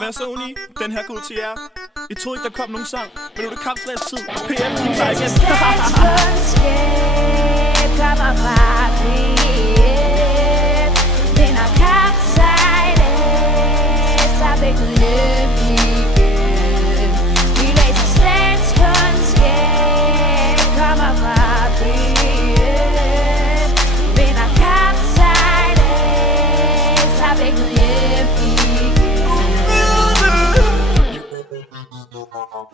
Hvad så, Uni? Den her går ud til jer. I troede ikke, der kom nogen sang, men nu er det kampslagstid. PF, din sang igen. Kommer fra PF. Den er kapsejlet, så væk med hjem igen. Vi læser statskundskab, kommer fra PF. Den er kapsejlet, så væk med hjem igen.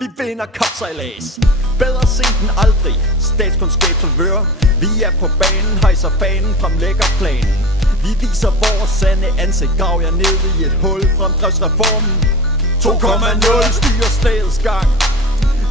Vi vinder kapsejlads. Bedre sent end aldrig. Statskundskab som hører. Vi er på banen, hejser fanen, fremlægger planen. Vi viser vores sande ansigt. Grav jer ned i et hul. Fremdriftsreformen 2,0 styrer slagets gang.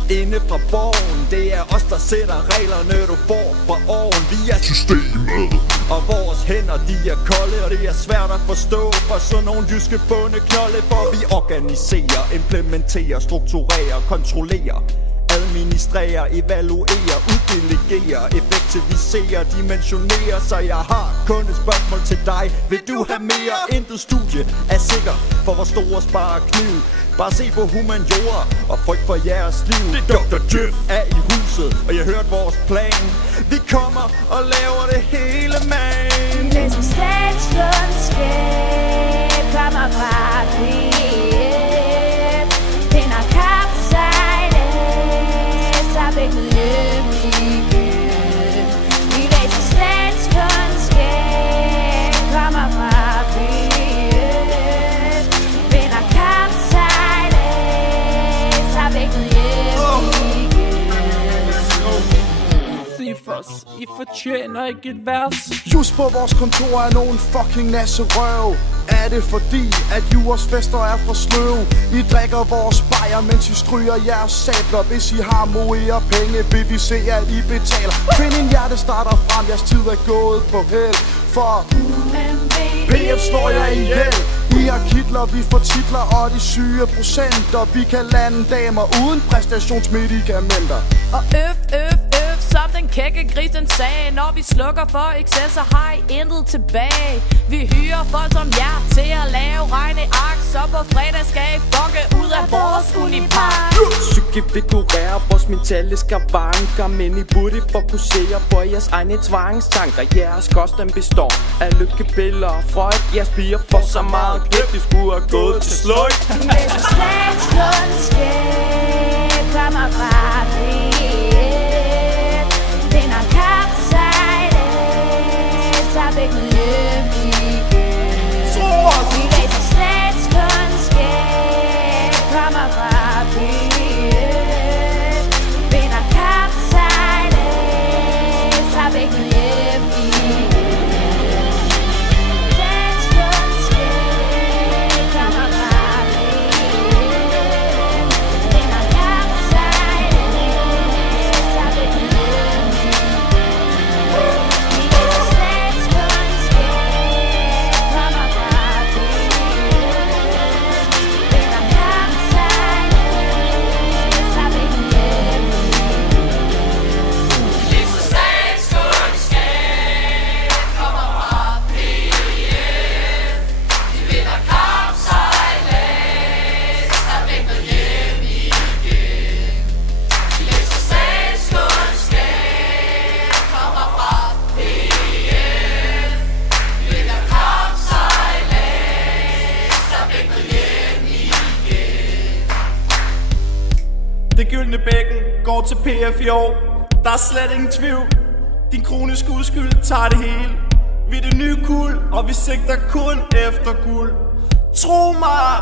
Inde fra borgen, det er os, der sætter reglerne, du får fra oven. Vi er systemet, og vores hænder, de er kolde, og det er svært at forstå for sådan nogle jyske bondeknolde. For vi organiserer, implementerer, strukturerer, kontrollerer, administrerer, evaluerer, uddelegerer, effektiviserer, dimensionerer. Så jeg har kun et spørgsmål til dig. Vil du have mere? Intet studie er sikker for hvor store sparer kniv. Bare se på humaniora og frygt for jeres liv. Dr. Djøf er i huset, og jeg hørte vores plan. Vi kommer og laver det hele, man. Vi læser statskundskab, kommer fra PF. Den er kapsejlet, så væk med hjem igen. Vi læser statskundskab, kommer fra PF. Den er kapsejlet, så væk med hjem igen. Sifers, I fortjener ikke et vers. Just på vores kontor er nogen fucking nasse røv. Er det fordi, at Jurs fester er for sløv? I drikker vores bajer, mens I stryger jeres sabler. Hvis I har moere penge, vil vi se, at I betaler. Find en hjertestarter frem, jeres tid er gået på held. For PF slår jer ihjel. I har kitler, vi får titler og de syge procenter. Vi kan lande damer uden præstationsmedikamenter. Og som den kække gris den sagde. Når vi slukker for excesser, har I intet tilbage. Vi hyrer folk som jer til at lave regneark. Så på fredag skal I fucke ud af vores unipark. Psyke figurerer vores mentale skavanker, men I burde fokusere på jeres egne tvangstanker. Jeres kosten består af lykkepiller og Freud. Jeres piger får så meget klip, de skulle have gået til sløjt. Vi læser statskundskab, kommer fra PF. Den er kapsejlet, så væk med hjem igen. Vi læser statskundskab, kommer fra PF. Den er kapsejlet, så væk med hjem igen. Det gyldne bækken går til PF i år. Der er slet ingen tvivl. Din kroniske uskyld tager det hele. Vi er det nye kuld, og vi sigter kun efter guld. Tro mig,